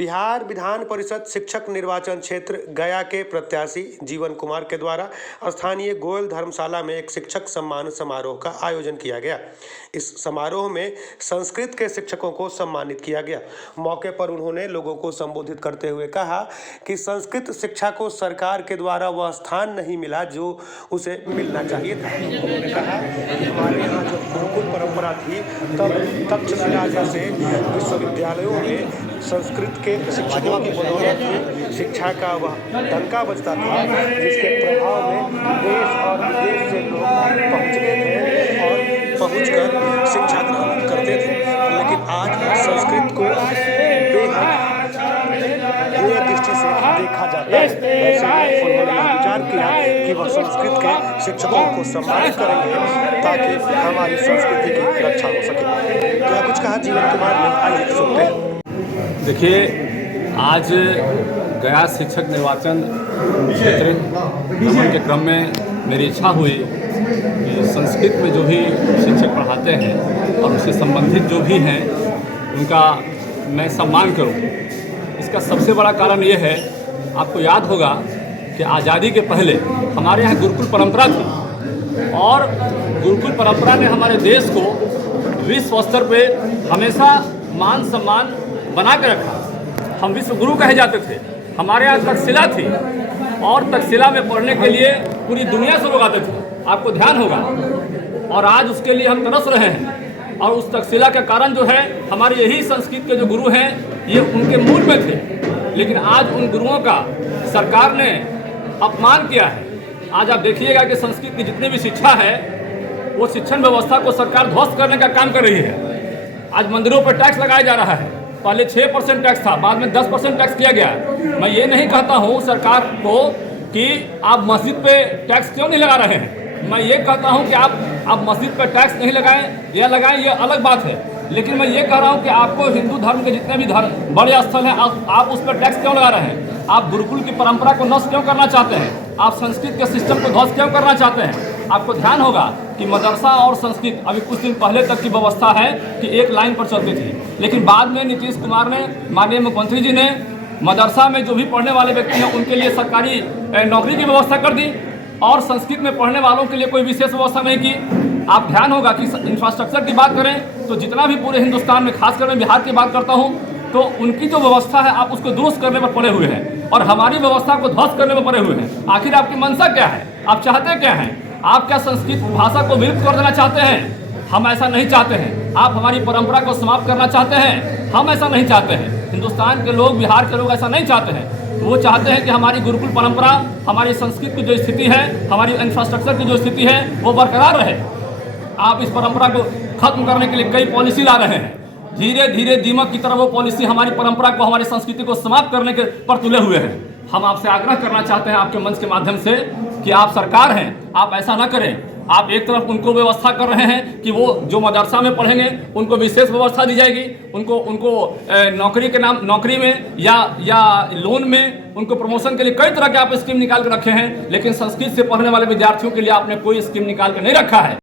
बिहार विधान परिषद शिक्षक निर्वाचन क्षेत्र गया के प्रत्याशी जीवन कुमार के द्वारा स्थानीय गोयल धर्मशाला में एक शिक्षक सम्मान समारोह का आयोजन किया गया। इस समारोह में संस्कृत के शिक्षकों को सम्मानित किया गया। मौके पर उन्होंने लोगों को संबोधित करते हुए कहा कि संस्कृत शिक्षा को सरकार के द्वारा वह स्थान नहीं मिला जो उसे मिलना चाहिए था। उन्होंने कहा कि हमारे यहाँ जो गुरुकुल परंपरा थी तब तक्षशिला से विश्वविद्यालयों में संस्कृत के शिक्षकों की बदौलत शिक्षा का वह डंका बजता था, जिसके प्रभाव में देश और विदेश से लोग पहुँचते थे और पहुँचकर शिक्षा ग्रहण करते थे। लेकिन आज संस्कृत को बेहद ये दृष्टि से देखा जाता है। ऐसे में उन्होंने विचार किया कि वह संस्कृत के शिक्षकों को सम्मानित करेंगे ताकि हमारी संस्कृति की रक्षा हो सके। क्या कुछ कहा जीवन कुमार ने, आइए सुनते हैं। देखिए, आज गया शिक्षक निर्वाचन क्षेत्र भ्रमण के क्रम में मेरी इच्छा हुई कि संस्कृत में जो भी शिक्षक पढ़ाते हैं और उससे संबंधित जो भी हैं उनका मैं सम्मान करूं। इसका सबसे बड़ा कारण ये है, आपको याद होगा कि आज़ादी के पहले हमारे यहाँ गुरुकुल परंपरा थी और गुरुकुल परंपरा ने हमारे देश को विश्व स्तर पे हमेशा मान सम्मान बना के रखा। हम विश्व गुरु कहे जाते थे। हमारे यहाँ तक्षशिला थी और तक्षशिला में पढ़ने के लिए पूरी दुनिया से लोग आते थे, आपको ध्यान होगा। और आज उसके लिए हम तरस रहे हैं और उस तक्षशिला का कारण जो है, हमारे यही संस्कृत के जो गुरु हैं ये उनके मूल में थे। लेकिन आज उन गुरुओं का सरकार ने अपमान किया है। आज आप देखिएगा कि संस्कृत की जितनी भी शिक्षा है वो शिक्षण व्यवस्था को सरकार ध्वस्त करने का काम कर रही है। आज मंदिरों पर टैक्स लगाया जा रहा है। पहले 6% टैक्स था, बाद में 10% टैक्स किया गया। मैं ये नहीं कहता हूँ सरकार को कि आप मस्जिद पे टैक्स क्यों नहीं लगा रहे हैं। मैं ये कहता हूँ कि आप मस्जिद पे टैक्स नहीं लगाएं या लगाएं, ये अलग बात है। लेकिन मैं ये कह रहा हूँ कि आपको हिंदू धर्म के जितने भी धर्म बड़े स्थल हैं आप उस पर टैक्स क्यों लगा रहे हैं। आप गुरुकुल की परंपरा को नष्ट क्यों करना चाहते हैं। आप संस्कृत के सिस्टम को ध्वस्त क्यों करना चाहते हैं। आपको ध्यान होगा कि मदरसा और संस्कृत अभी कुछ दिन पहले तक की व्यवस्था है कि एक लाइन पर चलती थी, लेकिन बाद में नीतीश कुमार ने, माननीय मुख्यमंत्री जी ने मदरसा में जो भी पढ़ने वाले व्यक्ति हैं उनके लिए सरकारी नौकरी की व्यवस्था कर दी और संस्कृत में पढ़ने वालों के लिए कोई विशेष व्यवस्था नहीं की। आप ध्यान होगा कि इंफ्रास्ट्रक्चर की बात करें तो जितना भी पूरे हिंदुस्तान में, खासकर मैं बिहार की बात करता हूँ, तो उनकी जो व्यवस्था है आप उसको दुरुस्त करने पर पड़े हुए हैं और हमारी व्यवस्था को ध्वस्त करने में पड़े हुए हैं। आखिर आपकी मंशा क्या है, आप चाहते क्या हैं। आप क्या संस्कृत भाषा को विलुप्त कर देना चाहते हैं। हम ऐसा नहीं चाहते हैं। आप हमारी परंपरा को समाप्त करना चाहते हैं। हम ऐसा नहीं चाहते हैं। हिंदुस्तान के लोग, बिहार के लोग ऐसा नहीं चाहते हैं। वो चाहते हैं कि हमारी गुरुकुल परंपरा, हमारी संस्कृत की जो स्थिति है, हमारी इंफ्रास्ट्रक्चर की जो स्थिति है वो बरकरार रहे। आप इस परंपरा को खत्म करने के लिए कई पॉलिसी ला रहे हैं। धीरे धीरे दीमक की तरह वो पॉलिसी हमारी परंपरा को, हमारी संस्कृति को समाप्त करने के पर तुले हुए हैं। हम आपसे आग्रह करना चाहते हैं आपके मंच के माध्यम से कि आप सरकार हैं, आप ऐसा ना करें। आप एक तरफ उनको व्यवस्था कर रहे हैं कि वो जो मदरसा में पढ़ेंगे उनको विशेष व्यवस्था दी जाएगी, उनको नौकरी के नाम, नौकरी में या लोन में उनको प्रमोशन के लिए कई तरह के आप स्कीम निकाल कर रखे हैं। लेकिन संस्कृत से पढ़ने वाले विद्यार्थियों के लिए आपने कोई स्कीम निकाल कर नहीं रखा है।